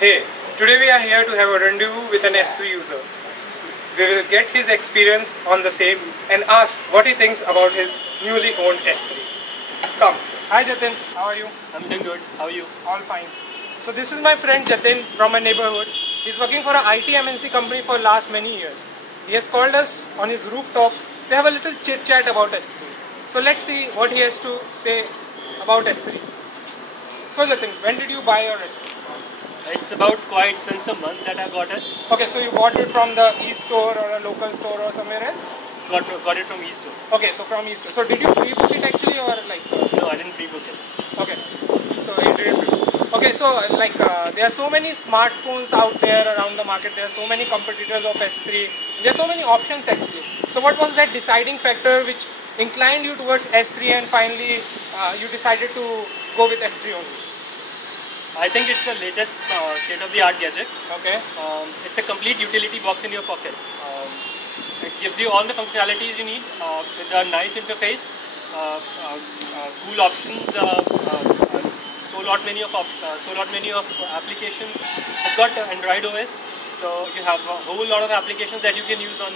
Hey, today we are here to have a rendezvous with an S3 user. We will get his experience on the same and ask what he thinks about his newly owned S3. Come. Hi Jatin, how are you? I'm doing good. How are you? All fine. So this is my friend Jatin from my neighborhood. He's working for a IT MNC company for last many years. He has called us on his rooftop to have a little chit chat about S3. So let's see what he has to say about S3. So Jatin, when did you buy your S3? It's about quite since a month that I got it. Okay, so you bought it from the e-store or a local store or somewhere else? Got it from e-store. Okay, so from e-store. So did you pre-book it actually or like? No, I didn't pre-book it. Okay, so you didn't pre-book. Okay, so there are so many smartphones out there around the market. There are so many competitors of S3. There are so many options actually. So what was that deciding factor which inclined you towards S3 and finally you decided to go with S3 only? I think it's the latest state-of-the-art gadget. Okay. It's a complete utility box in your pocket. It gives you all the functionalities you need with a nice interface, cool options, so lot many of applications. It's got Android OS, so you have a whole lot of applications that you can use on.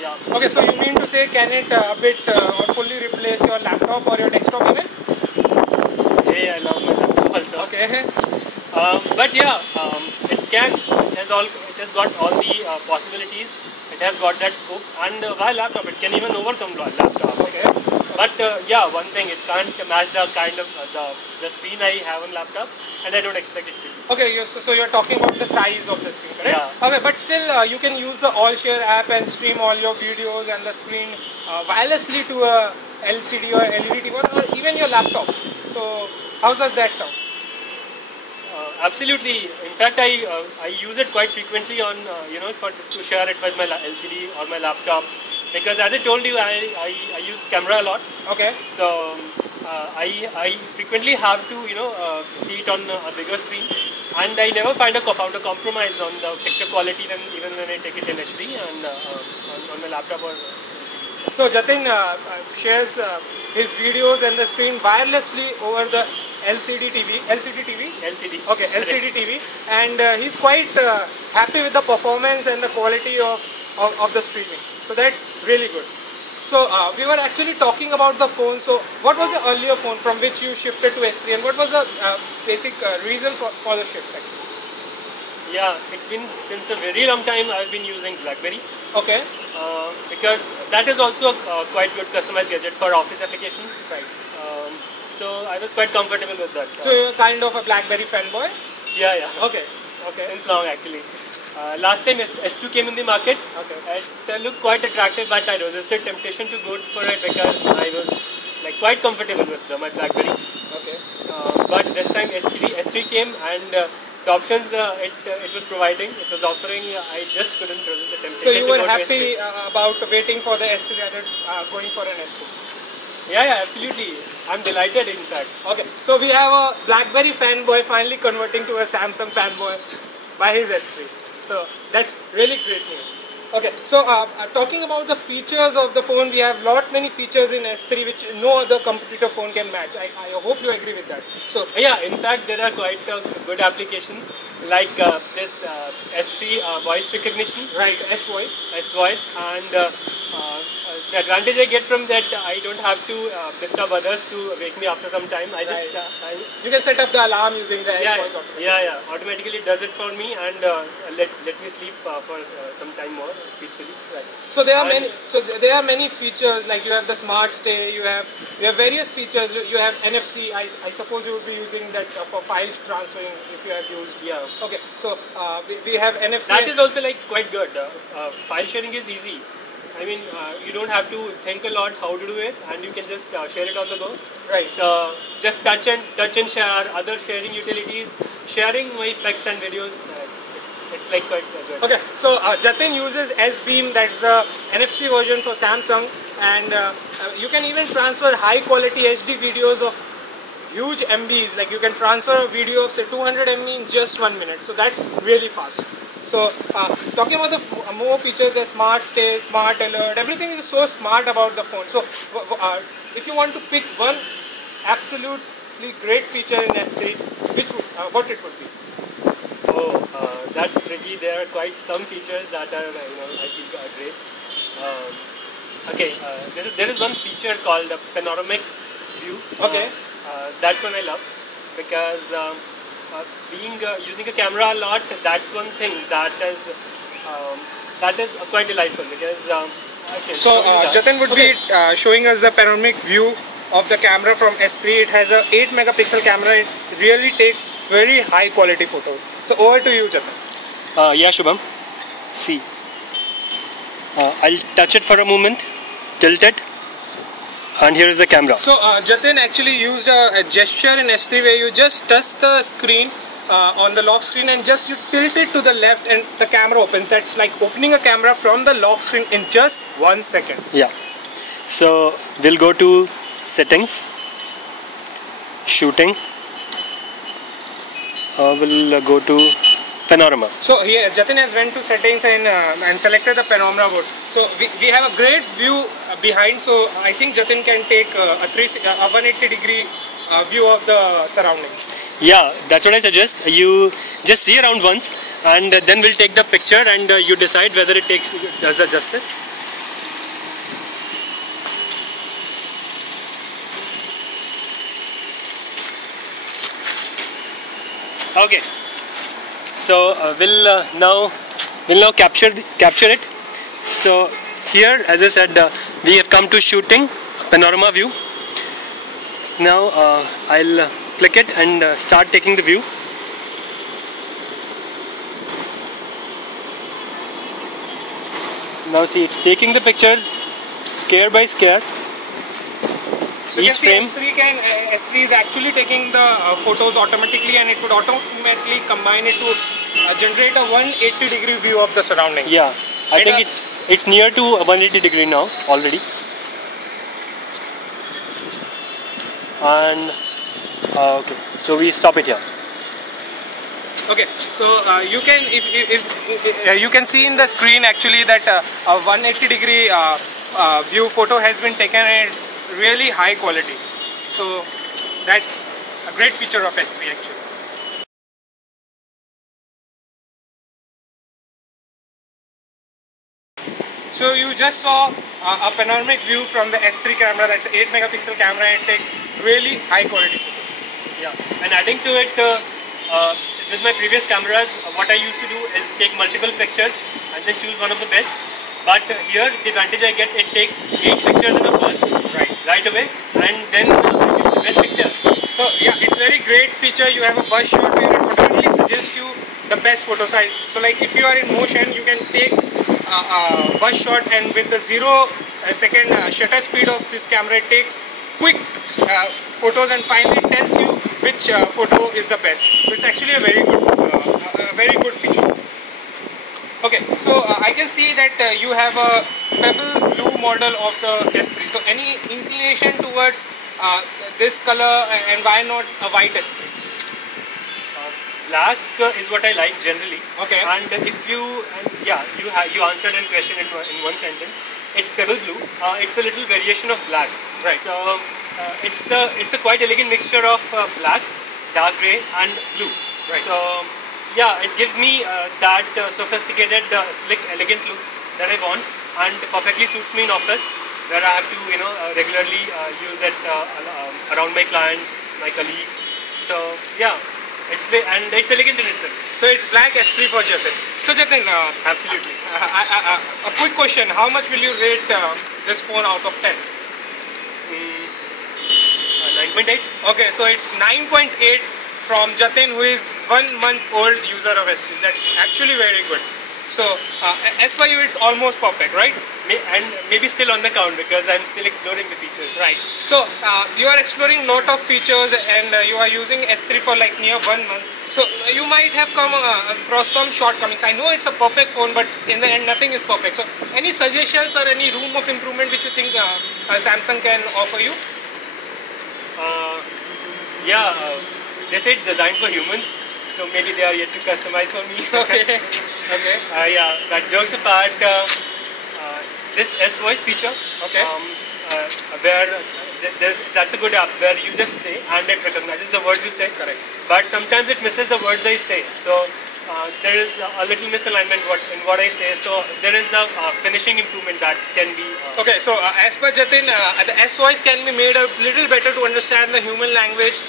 Yeah. Okay, so you mean to say can it a bit or fully replace your laptop or your desktop even? Hey, I love my laptop also. Okay. But yeah, it can. It has got all the possibilities. It has got that scope, and via laptop, it can even overcome laptop. Okay. But yeah, one thing, it can't match the kind of the screen I have on laptop, and I don't expect it to. Okay, so you're talking about the size of the screen, correct? Yeah. Okay, but still you can use the AllShare app and stream all your videos and the screen wirelessly to a LCD or LED TV or even your laptop. So how does that sound? Absolutely. In fact, I use it quite frequently on to share it with my LCD or my laptop, because as I told you, I use camera a lot. Okay. So I frequently have to see it on a bigger screen, and I never found a compromise on the picture quality than even when I take it in HD and on my laptop or LCD. So Jatin shares his videos and the screen wirelessly over the LCD TV. LCD. Okay, LCD TV, and he's quite happy with the performance and the quality of the streaming. So that's really good. So we were actually talking about the phone. So what was the earlier phone from which you shifted to S3, and what was the basic reason for the shift actually? Yeah, it's been since a very long time I've been using BlackBerry. Okay. Because that is also a quite good customized gadget for office application. Right. So I was quite comfortable with that. So you're kind of a BlackBerry fanboy? Yeah. Okay. Okay. Since long actually. Last time S2 came in the market. Okay. It looked quite attractive, but I resisted temptation to go for it because I was quite comfortable with my BlackBerry. Okay. But this time S3 came, and the options it was providing, it was offering, I just couldn't resist the temptation. So you were to happy about waiting for the S3 rather going for an S2? Yeah, absolutely. I'm delighted in fact. Okay, so we have a BlackBerry fanboy finally converting to a Samsung fanboy by his S3. So that's really great news. Okay, so talking about the features of the phone, we have many features in S3 which no other competitor phone can match. I hope you agree with that. So yeah, in fact there are quite good applications like this S3 voice recognition. Right, S-Voice, and the advantage I get from that, I don't have to disturb others to wake me after some time. You can set up the alarm using the S-Voice automatically. Yeah, automatically it does it for me, and let me sleep for some time more peacefully. Right. So there are many features, like you have the Smart Stay, you have various features. You have NFC. I suppose you would be using that for files transferring if you have used. Yeah. Okay. So we have NFC. That is also quite good. File sharing is easy. I mean, you don't have to think a lot how to do it, and you can just share it on the go. Right. So just touch and share. Other sharing utilities, sharing my pics and videos. It's quite good. Okay. So Jatin uses S-Beam. That's the NFC version for Samsung, and you can even transfer high quality HD videos of huge MBs. Like you can transfer a video of say 200 MB in just 1 minute. So that's really fast. So talking about the more features, the Smart Stay, Smart Alert, everything is so smart about the phone. So if you want to pick one absolutely great feature in S3, what it would be? That's tricky. There are quite some features that are, I feel are great. Okay, there is one feature called a panoramic view. Okay. That's one I love because using a camera a lot. That's one thing that is quite delightful because. So Jatin would be showing us the panoramic view of the camera from S3. It has a 8 megapixel camera. It really takes very high quality photos. So over to you, Jatin. Yeah, Shubham. See, I'll touch it for a moment, tilt it, and here is the camera. So Jatin actually used a gesture in S3 where you just touch the screen on the lock screen and just you tilt it to the left and the camera opens. That's like opening a camera from the lock screen in just 1 second. Yeah. So we'll go to settings, shooting. We'll go to panorama. So here Jatin has went to settings and selected the panorama mode. So we have a great view behind. So I think Jatin can take a 180 degree view of the surroundings. Yeah, that's what I suggest. You just see around once and then we'll take the picture and you decide whether it does the justice. Okay, so we'll now capture it. So here, as I said, we have come to shooting panorama view. Now I'll click it and start taking the view. Now see, it's taking the pictures scare by scare. So each frame. S3 is actually taking the photos automatically, and it would automatically combine it to generate a 180 degree view of the surroundings. Yeah, I think it's near to 180 degree now already. And okay, so we stop it here. Okay, so you can if you can see in the screen actually that a 180 degree view photo has been taken and it's really high quality. So that's a great feature of S3 actually. So you just saw a panoramic view from the S3 camera. That's an 8 megapixel camera. It takes really high quality photos. Yeah, and adding to it, with my previous cameras, what I used to do is take multiple pictures and then choose one of the best. But here, the advantage I get, it takes 8 pictures in a burst right away, and then I get the best picture. So yeah, it's very great feature. You have a burst shot where it automatically suggests you the best photo side. So like if you are in motion, you can take a burst shot, and with the 0 second shutter speed of this camera, it takes quick photos and finally tells you which photo is the best. So it's actually a very good feature. Okay, so I can see that you have a pebble blue model of the S3. So any inclination towards this color, and why not a white S3? Black is what I like generally. Okay. And if you answered a question in one sentence. It's pebble blue. It's a little variation of black. Right. So it's a quite elegant mixture of black, dark grey, and blue. Right. So yeah, it gives me that sophisticated, slick, elegant look that I want, and perfectly suits me in office where I have to regularly use it around my clients, my colleagues. So yeah. It's elegant in itself. So it's black S3 for Jatin. So Jatin, absolutely. A quick question: how much will you rate this phone out of 10? 9.8. Okay, so it's 9.8 from Jatin, who is 1 month old user of S3. That's actually very good. So as per you, it's almost perfect, right? And maybe still on the count because I'm still exploring the features. Right. So you are exploring lot of features and you are using S3 for like near 1 month. So you might have come across some shortcomings. I know it's a perfect phone, but in the end nothing is perfect. So any suggestions or any room of improvement which you think Samsung can offer you? They say it's designed for humans, so maybe they are yet to customize for me. Okay. Okay. But jokes apart, this S voice feature, okay, where that's a good app where you just say and it recognizes the words you say. Correct. But sometimes it misses the words I say. So there is a little misalignment in what I say. So there is a finishing improvement that can be. Okay, so as per Jatin, the S voice can be made a little better to understand the human language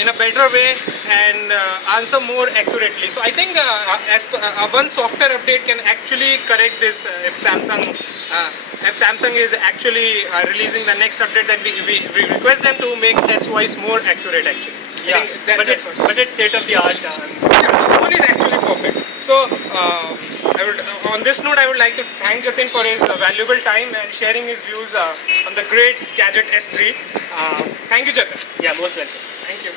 in a better way and answer more accurately. So I think as per, one software update can actually correct this if Samsung is actually releasing the next update, then we request them to make S voice more accurate actually. Yeah, but it's state of the art. Yeah, one is actually perfect. So, on this note, I would like to thank Jatin for his valuable time and sharing his views on the great gadget S3. Thank you, Jatin. Yeah, most welcome. Thank you.